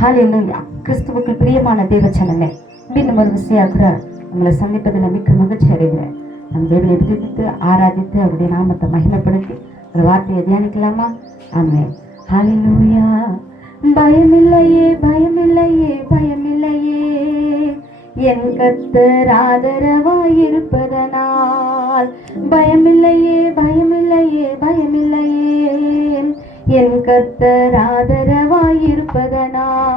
ஹalleluya கிறிஸ்துவுக்கு பிரியமான தேவச்சனமே மீண்டும் ஒரு விஷயம் கூட உங்களை சந்திப்பதில் மிக்க மகிழ்ச்சி அடைகிறேன். நம் தேவனை துதித்து ஆராதித்து அவருடைய நாமத்தை மகிமைப்படுத்தி ஒரு வார்த்தையை தியானிக்கலாமா? ஆமே ஹalleluya பயமில்லையே பயமில்லையே பயமில்லையே. என் கத்தர் ஆதரவாயிருப்பதனால். பயமில்லையே பயமில்லையே பயமில்லையே. என் கத்தர் ஆதரவாயிருப்பதனால்.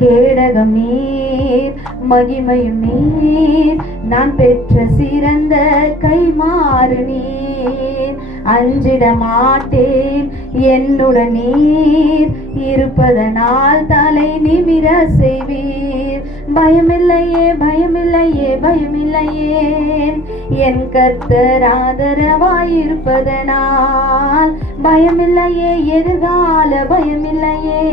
கேடகம் நீர் மகிமையும் நீர் நான் பெற்ற சிறந்த கைமாறு நீர் அஞ்சிட மாட்டேன் என்னுடன் நீர் இருப்பதனால் தலை நிமிர செய்வீர். பயமில்லையே பயமில்லையே பயமில்லையே என் கர்த்தர் ஆதரவாயிருப்பதனால் பயமில்லையே எதிர்கால பயமில்லையே.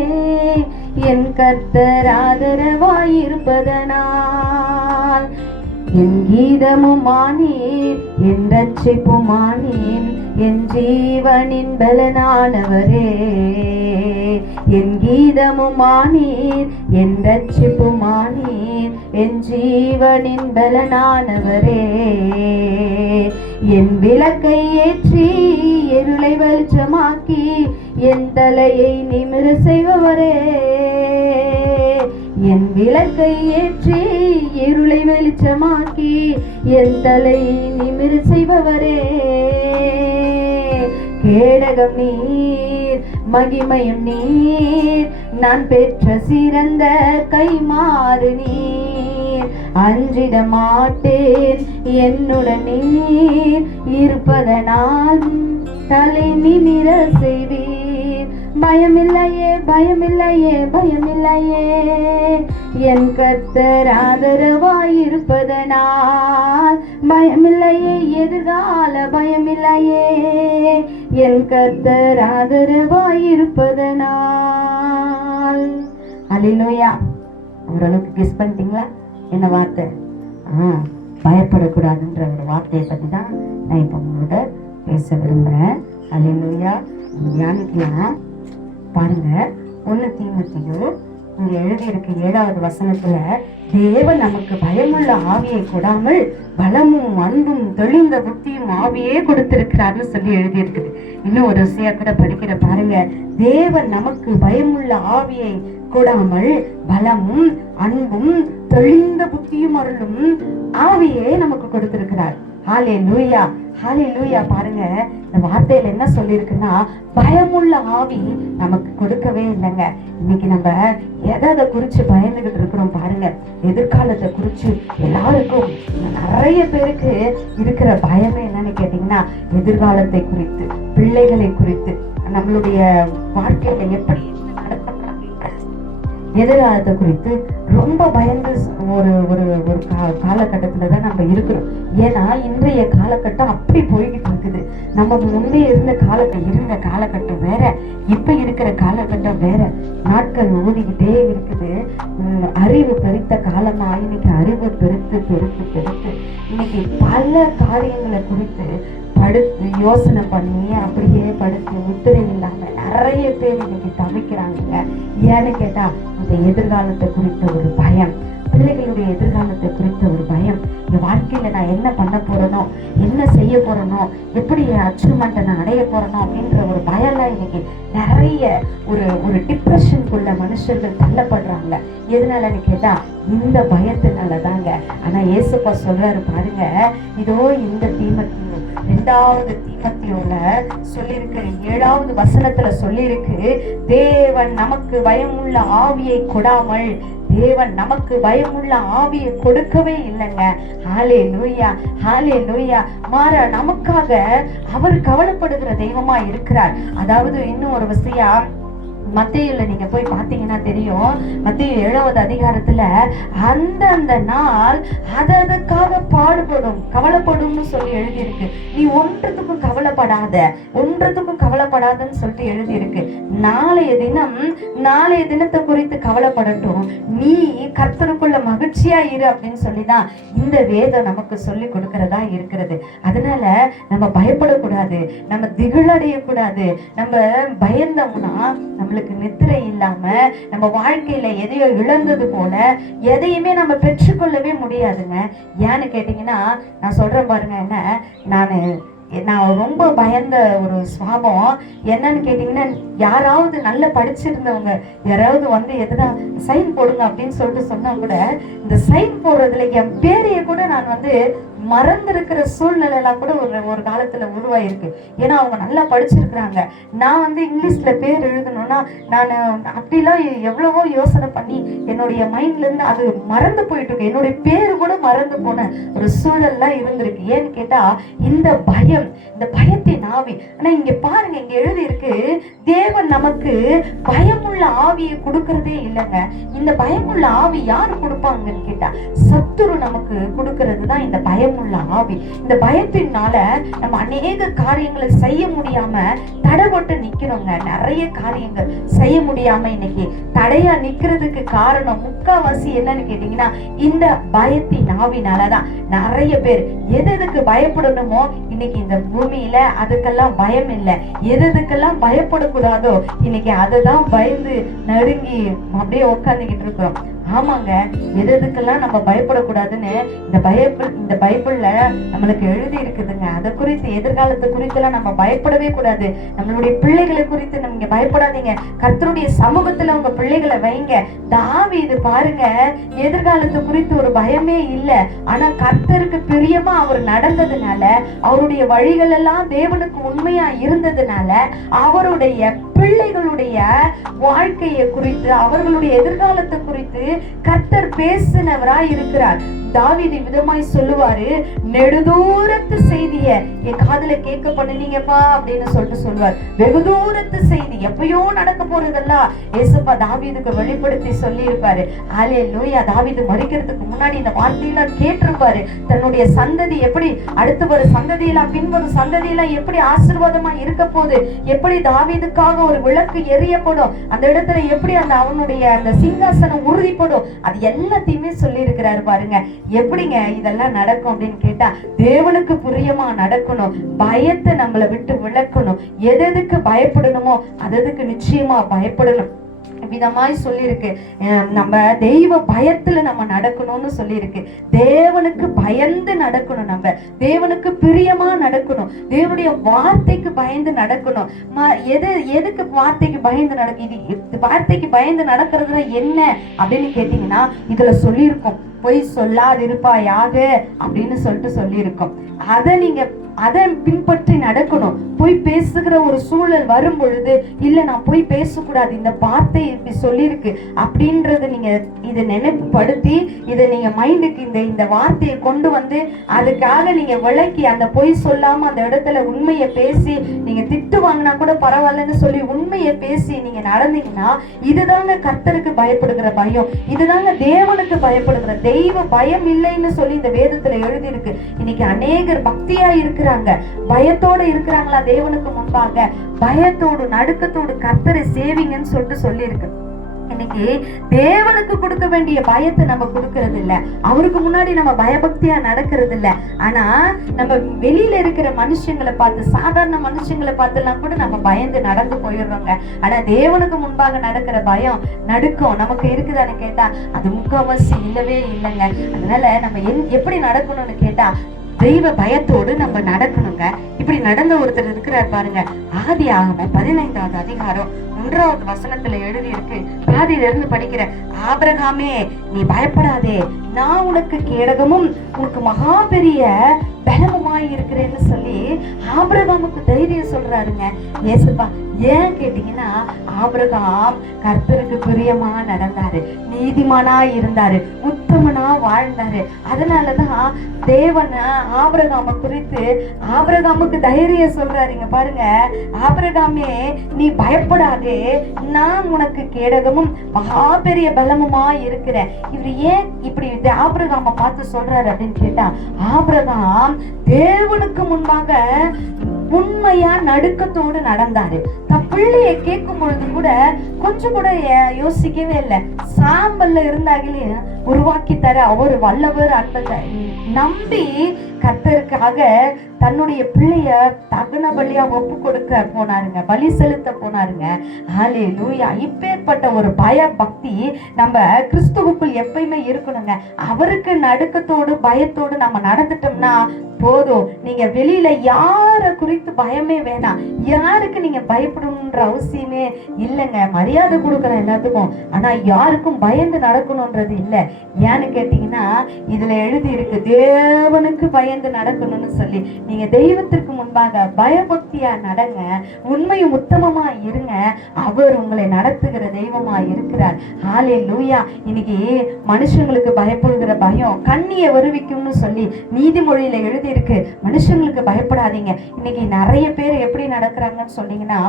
என் கர்த்தர் ஆதரவாயிருப்பதனால். என் கீதமுமானீர் என் ரட்சிப்புமானீர் என் ஜீவனின் பலனானவரே. என் கீதமுமானீர் என் ரட்சிப்புமானீர் என் ஜீவனின் பலனானவரே. என் விளக்கை ஏற்றி இருளை வெளிச்சமாக்கி என் தலையை நிமிர செய்பவரே. என் விளக்கை ஏற்றி இருளை வெளிச்சமாக்கி என் தலையை நிமிர செய்பவரே. கேடகம் நீர் மகிமையும் நீர் நான் பெற்ற சிறந்த கைமாறு நீர். அஞ்சிட மாட்டேன் என்னுடன் நீர் இருப்பதனால் தலை நிமிர செய்வீர். பயமில்லையே பயமில்லையே பயமில்லையே. என் கர்த்தர் ஆதரவாயிருப்பதனால் பயமில்லையே எதிர்கால பயமில்லையே. என் கர்த்தர் ஆதரவாயிருப்பதனால். அலிலோயா ஓரளவுக்கு கிஸ் பண்ணிட்டீங்களா? என்ன வார்த்தை? ஆ பயப்படக்கூடாதுன்ற ஒரு வார்த்தையை பற்றி தான் நான் இப்போ உங்களோட பேச விரும்புகிறேன் அலிலோயா ஞானிக்கலாம் பாருங்க. ஒன்று தீமத்தையும் இங்க எழுதியிருக்கு ஏழாவது வசனத்துல தேவன் நமக்கு பயமுள்ள ஆவியை கொடாமல் பலமும் அன்பும் தெளிந்த புத்தியும் ஆவியே கொடுத்திருக்கிறார்னு சொல்லி எழுதியிருக்குது. இன்னும் ஒரு விஷயா கூட படிக்கிற பாருங்க. தேவன் நமக்கு பயமுள்ள ஆவியை கொடாமல் பலமும் அன்பும் தெளிந்த புத்தியும் அருளும் ஆவியே நமக்கு கொடுத்திருக்கிறார். ஹாலே லூயா ஹாலே லூயா பாருங்க இந்த வார்த்தையில என்ன சொல்லியிருக்குன்னா பயமுள்ள ஆவி நமக்கு கொடுக்கவே இல்லைங்க. இன்னைக்கு நம்ம எதை அதை குறிச்சு பயந்துகிட்டு இருக்கிறோம் பாருங்க. எதிர்காலத்தை குறிச்சு எல்லாருக்கும் நிறைய பேருக்கு இருக்கிற பயமே என்னன்னு கேட்டீங்கன்னா எதிர்காலத்தை குறித்து பிள்ளைகளை குறித்து நம்மளுடைய வாழ்க்கையில எப்படி என்ன நடக்கும் எதிர்காலத்தை குறித்து ரொம்ப பயந்து ஒரு ஒரு ஒரு கா காலகட்டத்தில் தான் நம்ம இருக்கிறோம். ஏன்னா இன்றைய காலகட்டம் அப்படி போய்கிட்டு இருக்குது. நம்ம முந்தைய இருந்த காலத்தை இருந்த காலகட்டம் வேற. இப்ப இருக்கிற காலகட்டம் வேற. நாட்கள் ஓடிக்கிட்டே இருக்குது. அறிவு பெருத்த காலமா இன்னைக்கு அறிவு பெருத்து பெருத்து பெருத்து. இன்னைக்கு பல காரியங்களை குறித்து படுத்து யோசனை பண்ணி அப்படியே படுத்து உத்தரவு இல்லாம நிறைய பேர் இன்னைக்கு தவிக்கிறாங்க ஏன்னு கேட்டா இந்த எதிர்காலத்தை குறித்த ஒரு பயம். பிள்ளைகளுடைய எதிர்காலத்தை குறித்த ஒரு பயம். என் வாழ்க்கையில நான் என்ன பண்ண போறேனோ என்ன செய்ய போறேனோ எப்படி என் அச்சீவ்மெண்ட்டை நான் அடைய போறேனோ அப்படின்ற ஒரு பயம்லாம் இன்னைக்கு நிறைய ஒரு ஒரு டிப்ரெஷனுக்குள்ள மனுஷர்கள் தள்ளப்படுறாங்க. எதனாலன்னு கேட்டா இந்த பயத்தினால தாங்க ஆனா ஏசப்பா சொல்றாரு பாருங்க இதோ இந்த தீமத்தையும் ரெண்டாவது தீமத்தியோல சொல்லியிருக்கிற ஏழாவது வசனத்துல சொல்லியிருக்கு தேவன் நமக்கு பயமுள்ள ஆவியை கொடாமல் தேவன் நமக்கு பயமுள்ள ஆவியை கொடுக்கவே இல்லைங்க. ஹாலே லூயா ஹாலே லூயா மாற நமக்காக அவர் கவலைப்படுகிற தெய்வமா இருக்கிறார். அதாவது இன்னும் ஒரு விஷயம் மத்தியில நீங்க போய் பார்த்தீங்கன்னா தெரியும். மத்திய ஏழாவது அதிகாரத்துல அந்தந்த நாள் அது பாடுபடும் கவலைப்படும்னு சொல்லி எழுதியிருக்கு. நீ ஒன்றத்துக்கும் கவலைப்படாத ஒன்றத்துக்கும் கவலைப்படாதன்னு சொல்லிட்டு எழுதியிருக்கு. நாளைய தினம் நாளைய தினத்தை குறித்து கவலைப்படட்டும். நீ கர்த்தருக்குள்ள மகிழ்ச்சியா இரு அப்படின்னு சொல்லிதான் இந்த வேதம் நமக்கு சொல்லி கொடுக்கறதா இருக்கிறது. அதனால நம்ம பயப்படக்கூடாது நம்ம திகிழடைய கூடாது நம்ம பயந்தோம்னா நம்மள நம்மளுக்கு நித்திரை இல்லாம நம்ம வாழ்க்கையில எதையோ இழந்தது போல எதையுமே நம்ம பெற்றுக்கொள்ளவே முடியாதுங்க. ஏன்னு கேட்டீங்கன்னா நான் சொல்றேன் பாருங்க என்ன? நான் நான் ரொம்ப பயந்த ஒரு சுவாபம் என்னன்னு கேட்டீங்கன்னா யாராவது நல்லா படிச்சிருந்தவங்க யாராவது வந்து எதுனா சைன் போடுங்க அப்படின்னு சொல்லிட்டு சொன்னா கூட இந்த சைன் போடுறதுல என் பேரைய கூட நான் வந்து மறந்திருக்கிற சூழ்நிலை எல்லாம் கூட ஒரு ஒரு காலத்துல உருவாயிருக்கு. ஏன்னா அவங்க நல்லா படிச்சிருக்கிறாங்க. நான் வந்து இங்கிலீஷ்ல பேர் எழுதணும்னா நான் அப்படிலாம் எவ்வளவோ யோசனை பண்ணி என்னுடைய மைண்ட்ல இருந்து அது மறந்து போயிட்டு இருக்கு. என்னுடைய பேரு கூட மறந்து போன ஒரு சூழல்லாம் இருந்திருக்கு. ஏன்னு கேட்டா இந்த பயம் இந்த பயத்தை நாவி ஆனா இங்க பாருங்க இங்க எழுதி இருக்கு தேவன் நமக்கு பயமுள்ள ஆவியை கொடுக்கறதே இல்லைங்க. இந்த பயமுள்ள ஆவி யாரு கொடுப்பாங்கன்னு கேட்டா சத்துரு நமக்கு கொடுக்கறது தான் இந்த பயமுள்ள ஆவி. இந்த பயத்தினால நம்ம அநேக காரியங்களை செய்ய முடியாம தடைபட்டு நிக்கிறோங்க. நிறைய காரியங்கள் செய்ய முடியாம இன்னைக்கு தடையா நிக்கிறதுக்கு காரணம் முக்காவாசி என்னன்னு கேட்டீங்கன்னா இந்த பயத்தின் ஆவினாலதான். நிறைய பேர் எது எதுக்கு பயப்படணுமோ இன்னைக்கு இந்த பூமியில அதுக்கெல்லாம் பயம் இல்லை. எது எதுக்கெல்லாம் பயப்படக்கூடாது இன்னைக்கு அதுதான் பயந்து நடுங்கி அப்படியே உட்காந்துக்கிட்டு இருக்கிறோம். ஆமாங்க. எது எதுக்கெல்லாம் நம்ம பயப்படக்கூடாதுன்னு இந்த பைபிள் இந்த பைபிள்ல நம்மளுக்கு எழுதி இருக்குதுங்க. அதை குறித்து எதிர்காலத்தை குறித்து எல்லாம் நம்ம பயப்படவே கூடாது. நம்மளுடைய பிள்ளைகளை குறித்து நீங்க பயப்படாதீங்க. கர்த்தருடைய சமூகத்துல உங்க பிள்ளைகளை வைங்க. தாவி இது பாருங்க. எதிர்காலத்தை குறித்து ஒரு பயமே இல்லை. ஆனா கர்த்தருக்கு பிரியமா அவர் நடந்ததுனால அவருடைய வழிகள் எல்லாம் தேவனுக்கு உண்மையா இருந்ததுனால அவருடைய பிள்ளைகளுடைய வாழ்க்கையை குறித்து அவர்களுடைய எதிர்காலத்தை குறித்து கர்த்தர் பேசினவரா இருக்கிறார். தாவிதி விதமாய் சொல்லுவாரு நெடுதூரத்து செய்திய என் காதல கேட்க பண்ணுனீங்கப்பா அப்படின்னு சொல்லிட்டு சொல்லுவார். வெகு தூரத்து செய்தி எப்பயோ நடக்க போறதெல்லாம் ஏசப்பா தாவிதுக்கு வெளிப்படுத்தி சொல்லி இருப்பாரு ஆலே லோயா தாவிது மறிக்கிறதுக்கு முன்னாடி இந்த வார்த்தையெல்லாம் கேட்டிருப்பாரு. தன்னுடைய சந்ததி எப்படி அடுத்து வரும் சந்ததியெல்லாம் பின்வரும் சந்ததியெல்லாம் எப்படி ஆசீர்வாதமா இருக்க போகுது? எப்படி தாவிதுக்காக ஒரு விளக்கு எரியப்படும்? அந்த இடத்துல எப்படி அந்த அவனுடைய அந்த சிங்காசனம் உறுதிப்படும்? அது எல்லாத்தையுமே சொல்லி இருக்கிறாரு பாருங்க. எப்படிங்க இதெல்லாம் நடக்கும் அப்படின்னு கேட்டா தேவனுக்கு புரியமா நடக்கணும். பயத்தை நம்மளை விட்டு விளக்கணும் எது எதுக்கு பயப்படணுமோ அததுக்கு நிச்சயமா பயப்படணும். விதமாய் சொல்லியிருக்கு. நம்ம தெய்வ பயத்துல நம்ம நடக்கணும்னு சொல்லியிருக்கு. தேவனுக்கு பயந்து நடக்கணும் நம்ம. தேவனுக்கு பிரியமா நடக்கணும். தேவனுடைய வார்த்தைக்கு பயந்து நடக்கணும். எது எதுக்கு வார்த்தைக்கு பயந்து நடக்கு இது இது வார்த்தைக்கு பயந்து நடக்கிறதுல என்ன அப்படின்னு கேட்டீங்கன்னா இதுல சொல்லியிருக்கோம். பொய் சொல்லாதிருப்பாயாக அப்படின்னு சொல்லிட்டு சொல்லியிருக்கோம். அதை நீங்க அதை பின்பற்றி நடக்கணும். போய் பேசுகிற ஒரு சூழல் வரும் பொழுது இல்ல நான் போய் பேசக்கூடாது இந்த வார்த்தை இப்படி சொல்லியிருக்கு. அப்படின்றத நீங்க இதை நினைப்புப்படுத்தி இதை நீங்க மைண்டுக்கு இந்த இந்த வார்த்தையை கொண்டு வந்து அதுக்காக நீங்க விளக்கி அந்த பொய் சொல்லாம அந்த இடத்துல உண்மையை பேசி நீங்க திட்டு வாங்கினா கூட பரவாயில்லன்னு சொல்லி உண்மையை பேசி நீங்க நடந்தீங்கன்னா இதுதாங்க கர்த்தருக்கு பயப்படுகிற பயம். இதுதாங்க தேவனுக்கு பயப்படுகிற தெய்வ பயம் இல்லைன்னு சொல்லி இந்த வேதத்துல எழுதியிருக்கு. இன்னைக்கு அநேகர் பக்தியா இருக்கிறாங்க. பயத்தோட இருக்கிறாங்களா தேவனுக்கு முன்பாக? பயத்தோடு நடுக்கத்தோடு கர்த்தரை சேவிங்கன்னு சொல்லிட்டு சொல்லியிருக்கு. இன்னைக்கு தேவனுக்கு கொடுக்க வேண்டிய பயத்தை நம்ம கொடுக்கறது இல்ல அவருக்கு முன்னாடி நம்ம பயபக்தியா நடக்கிறது இல்ல ஆனா நம்ம வெளியில இருக்கிற மனுஷங்களை பார்த்து சாதாரண மனுஷங்களை பார்த்துலாம் கூட நம்ம பயந்து நடந்து போயிடுறோங்க. ஆனா தேவனுக்கு முன்பாக நடக்கிற பயம் நடுக்கம் நமக்கு இருக்குதான்னு கேட்டா அது முக்காவாசி இல்லவே இல்லைங்க. அதனால நம்ம என்- எப்படி நடக்கணும்னு கேட்டா தெய்வ பயத்தோடு நம்ம நடக்கணுங்க. இப்படி நடந்த ஒருத்தர் இருக்கிறார் பாருங்க. ஆதி ஆகம பதினைந்தாவது அதிகாரம் ஒன்றாவது வசனத்துல எழுதி இருக்கு பாதியில இருந்து படிக்கிற ஆபிரகாமே நீ பயப்படாதே. நான் உனக்கு கேடகமும் உனக்கு மகா பெரிய பலமுமாய் இருக்கிறேன்னு சொல்லி ஆபிரகாமுக்கு தைரியம் சொல்றாருங்க. ஏசப்பா ஏன் கேட்டீங்கன்னா ஆபிரகாம் கர்த்தருக்கு பிரியமா நடந்தாரு நீதிமானா இருந்தாரு உத்தமனா வாழ்ந்தாரு. அதனாலதான் தேவன ஆபிரகாம குறித்து ஆபிரகாமுக்கு தைரியம் சொல்றாரு இங்க பாருங்க. ஆபிரகாமே நீ பயப்படாதே நான் உனக்கு கேடகமும் மகா பெரிய பலமுமா இருக்கிறேன். இவர் ஏன் இப்படி ஆபிரகாம பார்த்து சொல்றாரு அப்படின்னு கேட்டா ஆபிரகாம் தேவனுக்கு முன்பாக உண்மையா நடுக்கத்தோடு நடந்தாரு. தப்பு பிள்ளைய கேட்கும் பொழுது கூட கொஞ்சம் கூட யோசிக்கவே இல்லை. சாம்பல்ல இருந்தாங்களே உருவாக்கி தர அவர் வல்லவர் அந்த நம்பி கத்தருக்காக தன்னுடைய பிள்ளைய தகுன பலியா ஒப்பு கொடுக்க போனாருங்க. பலி செலுத்த போனாருங்க. ஆலே லூயா இப்பேற்பட்ட ஒரு பய பக்தி நம்ம கிறிஸ்துவுக்குள் எப்பயுமே இருக்கணுங்க. அவருக்கு நடுக்கத்தோடு பயத்தோடு நம்ம நடந்துட்டோம்னா போதும். நீங்க வெளியில யார குறித்து பயமே வேணாம். யாருக்கு நீங்க பயப்படணுன்ற அவசியமே இல்லைங்க. மரியாதை கொடுக்கலாம் எல்லாத்துக்கும். ஆனா யாருக்கும் பயந்து நடக்கணும்ன்றது இல்லை. ஏன்னு கேட்டீங்கன்னா இதுல எழுதி இருக்கு தேவனுக்கு பயந்து நடக்கணும்னு சொல்லி. நீங்க தெய்வத்திற்கு முன்பாக பயபக்தியா நடங்க. உண்மையும் உத்தமமா இருங்க. அவர் உங்களை நடத்துகிற தெய்வமா இருக்கிறார். ஹாலே லூயா இன்னைக்கு மனுஷங்களுக்கு பயப்படுகிற பயம் கண்ணியை வருவிக்கும்னு சொல்லி நீதிமொழியில எழுதி இருக்கு மனுஷங்களுக்கு பயப்படாதீங்க. இன்னைக்கு நிறைய பேர் எப்படி நடக்கிறாங்கன்னு சொன்னீங்கன்னா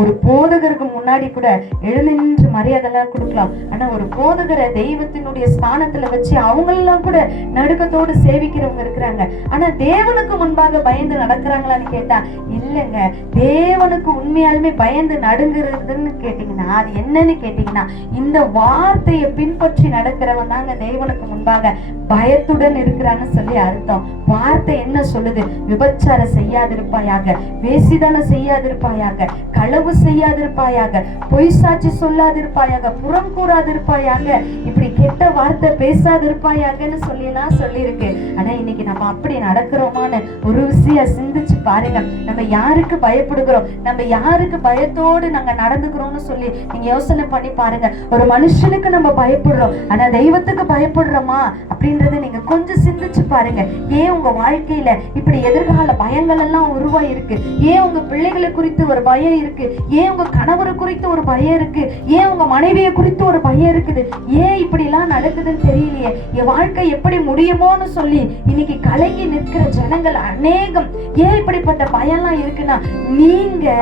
ஒரு போதகருக்கு முன்னாடி கூட எழுநின்று நின்று மரியாதைலாம் கொடுக்கலாம். ஆனா ஒரு போதகரை தெய்வத்தினுடைய ஸ்தானத்துல வச்சு அவங்களெல்லாம் கூட நடுக்கத்தோடு சேவிக்கிறவங்க இருக்கிறாங்க. ஆனா தேவனுக்கு முன்பாக பயந்து நடக்கிறாங்களான்னு கேட்டா இல்லைங்க. தேவனுக்கு உண்மையாலுமே பயந்து நடுங்கிறதுன்னு கேட்டீங்கன்னா அது என்னன்னு கேட்டீங்கன்னா இந்த வார்த்தையை பின்பற்றி நடக்கிறவன் தாங்க தேவனுக்கு முன்பாக பயத்துடன் இருக்கிறான்னு சொல்லி அர்த்தம். வார்த்தை என்ன சொல்லுது? விபச்சாரம் செய்யாதிருப்பாயாக வேசிதனம் செய்யாதிருப்பாயாக களவு செய்யாதிருப்பாயாக பொய் சாட்சி சொல்லாதிருப்பாயாக புறம் கூறாதிருப்பாயாக இப்படி கெட்ட வார்த்தை பேசாதிருப்பாயாகன்னு எல்லாம் சொல்லியிருக்கு. ஆனா இன்னைக்கு நம்ம அப்படி நடக்கிறோமான்னு ஒரு விஷயம் சிந்திச்சு பாருங்க. நம்ம யாருக்கு பயப்படுகிறோம்? நம்ம யாருக்கு பயத்தோடு நாங்க நடந்துக்கிறோம்னு சொல்லி நீங்க யோசனை பண்ணி பாருங்க. ஒரு மனுஷனுக்கு நம்ம பயப்படுறோம். ஆனா தெய்வத்துக்கு பயப்படுறோமா? அப்படின்றத நீங்க கொஞ்சம் சிந்திச்சு பாருங்க. ஏன் உங்க வாழ்க்கையில இப்படி எதிர்கால பயங்கள் எல்லாம் உருவாயிருக்கு? ஏன் உங்க பிள்ளைகளை குறித்து ஒரு பயம் இருக்கு? ஏன் உங்க கணவரை குறித்து ஒரு பயம் இருக்கு? ஏன் உங்க மனைவியை குறித்து ஒரு பயம் இருக்குது? ஏன் இப்படி எல்லாம் நடக்குதுன்னு தெரியலையே. என் வாழ்க்கை எப்படி முடியுமோன்னு சொல்லி இன்னைக்கு கலங்கி நிற்கிற ஜனங்கள் அநேகம். ஏன் இப்படிப்பட்ட பயம்லாம் இருக்குன்னா நீங்க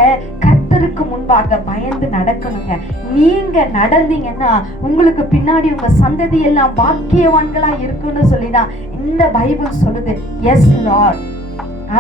கர்த்தருக்கு முன்பாக பயந்து நடக்கணுங்க. நீங்க நடந்தீங்கன்னா உங்களுக்கு பின்னாடி உங்க சந்ததி எல்லாம் பாக்கியவான்களா இருக்குன்னு சொல்லிதான் இந்த பைபிள் சொல்லுது. Yes Lord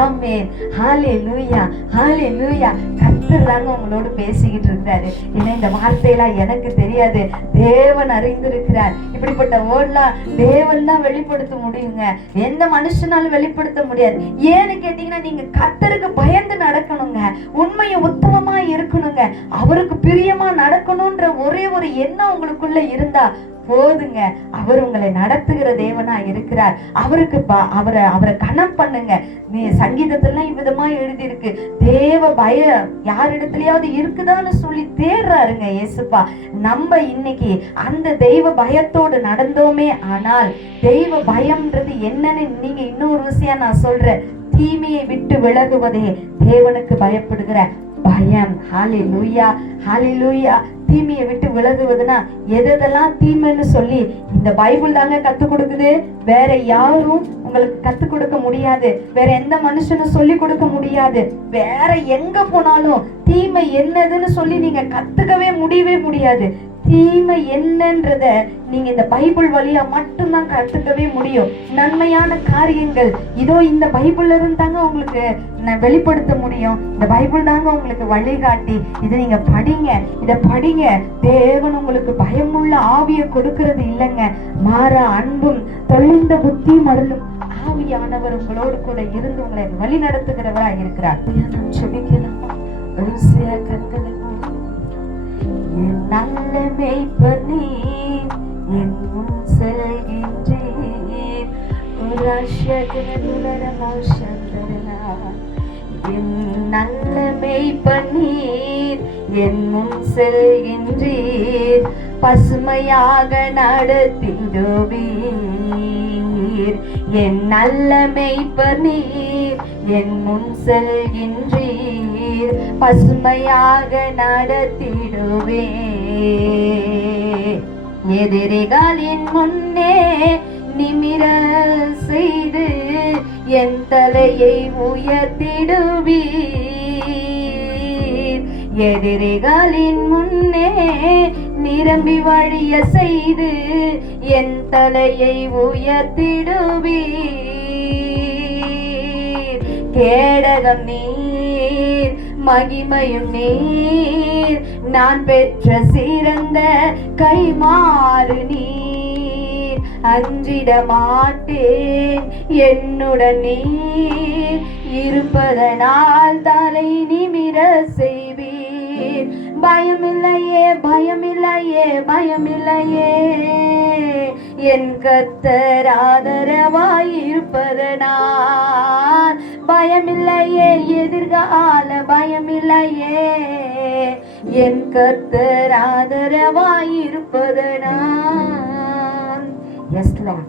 amen. Hallelujah hallelujah லூயா கத்தர் தாங்க உங்களோடு பேசிக்கிட்டு இருக்காரு ஏன்னா இந்த வார்த்தையெல்லாம் எனக்கு தெரியாது. தேவன் அறிந்திருக்கிறார். இப்படிப்பட்ட ஓடலாம் தேவன் தான் வெளிப்படுத்த முடியுங்க. எந்த மனுஷனாலும் வெளிப்படுத்த முடியாது. ஏன்னு கேட்டீங்கன்னா நீங்க கத்தருக்கு பயந்து நடக்கணுங்க. உண்மையை உத்தமமா இருக்கணுங்க. அவருக்கு பிரியமா நடக்கணும்ன்ற ஒரே ஒரு எண்ணம் உங்களுக்குள்ள இருந்தா போதுங்க. அவர் உங்களை நடத்துகிற தேவனா இருக்கிறார். அவருக்கு அவரை அவரை கணம் பண்ணுங்க. நீ சங்கீதத்திலாம் இவ்விதமா எழுதி இருக்கு தேவ பயம் யாரிடத்துலயாவது இருக்குதான்னு சொல்லி தேடுறாருங்க இயேசுப்பா. நம்ம இன்னைக்கு அந்த தெய்வ பயத்தோடு நடந்தோமே ஆனால் தெய்வ பயம்ன்றது என்னன்னு நீங்க இன்னொரு விஷயம் நான் சொல்றேன். தீமையை விட்டு விலகுவதே தேவனுக்கு பயப்படுகிற பயம். ஹாலி லூயா ஹாலி லூயா தீமையை விட்டு விலகுவதுன்னா எதெல்லாம் தீமைன்னு சொல்லி இந்த பைபிள் தாங்க கத்து கொடுக்குது. வேற யாரும் உங்களுக்கு கத்து கொடுக்க முடியாது. வேற எந்த மனுஷனும் சொல்லி கொடுக்க முடியாது. வேற எங்க போனாலும் தீமை என்னதுன்னு சொல்லி நீங்க கத்துக்கவே முடியவே முடியாது. தீமை என்னன்றத நீங்க இந்த பைபிள் வழியா மட்டும்தான் கத்துக்கவே முடியும். நன்மையான காரியங்கள். இதோ இந்த பைபிள்ல இருந்து தாங்க உங்களுக்கு நான் வெளிப்படுத்த முடியும். இந்த பைபிள் தாங்க உங்களுக்கு வழிகாட்டி. இதை நீங்க படிங்க. இதை படிங்க. தேவன் உங்களுக்கு பயமுள்ள ஆவியை கொடுக்கறது இல்லைங்க. மாற அன்பும் தொழிந்த புத்தியும் மருந்தும் ஆவியானவர் உங்களோடு கூட இருந்து உங்களை வழி நடத்துகிறவரா இருக்கிறார் நாம் செபிக்கலாமா கண்களை நல்ல மேய்ப்பர் நீர், என் முன் செல்கின்றீர். உரஷகனுலரமோஷந்தரனா. என் நல்ல மேய்ப்பர் நீர், என் முன் செல்கின்றீர். பசுமையாக நடத்திடுவீர். என் நல்ல மேய்ப்பர் நீர். என் முன் செல்கின்றீர். பசுமையாக நடத்திடுவேன். எதிரிகளின் முன்னே நிமிர செய்து என் தலையை உயர்த்திடுவீர். எதிரிகளின் முன்னே நிரம்பி வழிய செய்து என் தலையை உயர்த்திடுவீர். கேடகம் நீர் மகிமையும் நீர் நான் பெற்ற சிறந்த கைமாறு நீர். அஞ்சிட மாட்டேன் என்னுடன் நீர். இருப்பதனால் தலை நிமிர செய். பயமில்லையே பயமில்லையே பயமில்லையே. என் கத்தர் ஆதரவாயிருப்பதனால் பயமில்லையே எதிர்கால பயமில்லையே. என் கத்தர் ஆதரவாயிருப்பதனால். எஸ்லாம்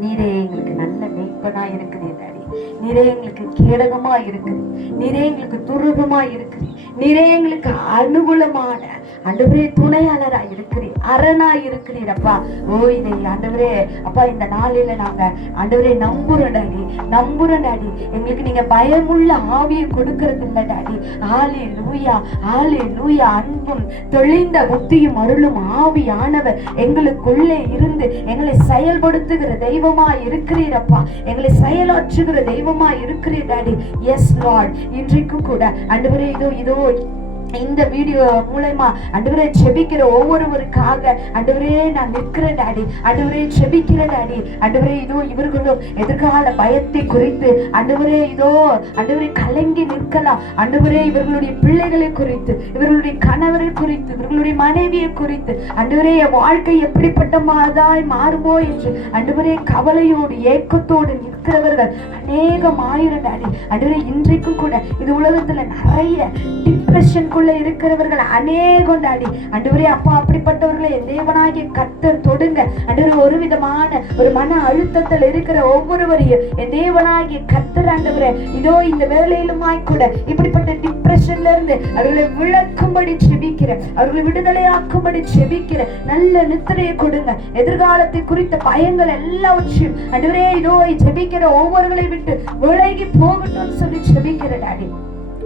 நீரே எங்களுக்கு நல்ல மேய்ப்பனா இருக்கிறீர் டாடி நிறைய எங்களுக்கு கேடகமா இருக்கு. நிறைய எங்களுக்கு துருகமா இருக்கு. நிறைய எங்களுக்கு அனுகூலமான ஆண்டவரே துணையாளரா இருக்கிறீர். அரணா இருக்கிறீர் அப்பா. ஓ இதை ஆண்டவரே அப்பா இந்த நாளில நாங்க அண்டவரே நம்புறோம் டாடி. நம்புறோம் டாடி. எங்களுக்கு நீங்க பயமுள்ள ஆவியை கொடுக்கறது இல்ல டாடி. ஆலே லூயா ஆலே லூயா அன்பும் தெளிந்த புத்தியும் அருளும் ஆவியானவர் எங்களுக்குள்ளே இருந்து எங்களை செயல்படுத்துகிற தெய்வமா இருக்கிறீரப்பா எங்களை செயலாற்றுகிற தெய்வம் இருக்கிறீர் டாடி எஸ் லார்ட் இன்றைக்கும் கூட. ஆண்டவரே இதோ இதோ இந்த வீடியோ மூலயமா அண்டவரே செபிக்கிற ஒவ்வொருவருக்காக அண்டவரே நான் நிற்கிறேன் டாடி. அண்டவரே செபிக்கிறேன் டாடி. அண்டவரே இதோ இவர்களும் எதிர்கால பயத்தை குறித்து அண்டவரே இதோ அண்டவரே கலங்கி நிற்கலாம். அண்டவரே இவர்களுடைய பிள்ளைகளை குறித்து இவர்களுடைய கணவரை குறித்து இவர்களுடைய மனைவியை குறித்து அண்டவரே என் வாழ்க்கை எப்படிப்பட்ட மாதாய் மாறுமோ என்று அண்டவரே கவலையோடு ஏக்கத்தோடு நிற்கிறவர்கள் அநேகம் ஆயிரம் டாடி. அண்டவரே இன்றைக்கும் கூட இது உலகத்துல நிறைய டிப்ரெஷனுக்குள்ள இருக்கிறவர்கள் அநேகம் டாடி அண்டவரே அப்பா அப்படிப்பட்டவர்களை என் தேவனாகிய கத்தர் தொடுங்க. அன்று ஒரு விதமான ஒரு மன அழுத்தத்தில் இருக்கிற ஒவ்வொருவரையும் என் தேவனாகிய கத்தர் ஆண்டவரே இதோ இந்த வேலையிலுமாய் கூட இப்படிப்பட்ட டிப்ரெஷன்ல இருந்து அவர்களை விளக்கும்படி செபிக்கிறேன் அவர்களை விடுதலையாக்கும்படி செபிக்கிறேன் நல்ல நித்திரையை கொடுங்க. எதிர்காலத்தை குறித்த பயங்கள் எல்லாவற்றையும் அன்றுவரே இதோ ஜெபிக்கிற ஒவ்வொருகளை விட்டு விலகி போகட்டும்னு சொல்லி செபிக்கிற டாடி.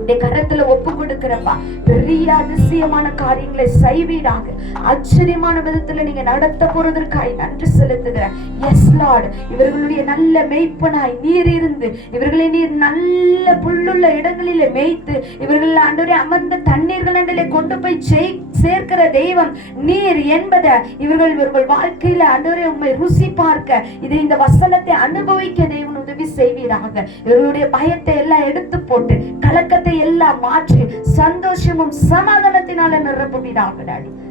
உடைய கரத்துல ஒப்பு கொடுக்கிறப்பா. பெரிய அதிசயமான காரியங்களை செய்வீராக. ஆச்சரியமான விதத்துல நீங்க நடத்த போறதற்காய் நன்றி செலுத்துகிறேன். எஸ் லார்டு இவர்களுடைய நல்ல மேய்ப்பனாய் நீர் இருந்து இவர்களை நீர் நல்ல புல்லுள்ள இடங்களிலே மேய்த்து இவர்கள் ஆண்டவரே அமர்ந்த தண்ணீர்களிலே கொண்டு போய் செய் சேர்க்கிற தெய்வம் நீர் என்பதை இவர்கள் இவர்கள் வாழ்க்கையில ஆண்டவரே உண்மை ருசி பார்க்க இதை இந்த வசனத்தை அனுபவிக்க தெய்வம் உதவி செய்வீராக. இவர்களுடைய பயத்தை எல்லாம் எடுத்து போட்டு கலக்கத்தை எல்லாம் மாற்றி சந்தோஷமும் சமாதானத்தினால நிரப்புவீராக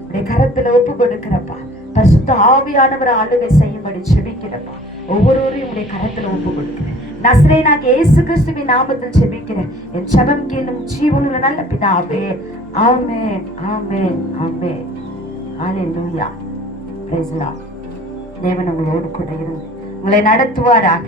உடைய கரத்துல ஒப்பு கொடுக்கிறப்பா. பரிசுத்த ஆவியானவர் ஆளுகை செய்யும்படி செபிக்கிறப்பா. ஒவ்வொருவரையும் உடைய கரத்துல ஒப்பு கொடுக்கிறேன். நஸ்ரேனாக இயேசு கிறிஸ்துவின் நாமத்தில் செபிக்கிறேன். என் சபம் கேளும் ஜீவனுள்ள நல்ல பிதாவே. ஆமே ஆமே ஆமே ஹalleluya. Praise the தேவன் உங்களோடு கூட இருந்து உங்களை நடத்துவாராக.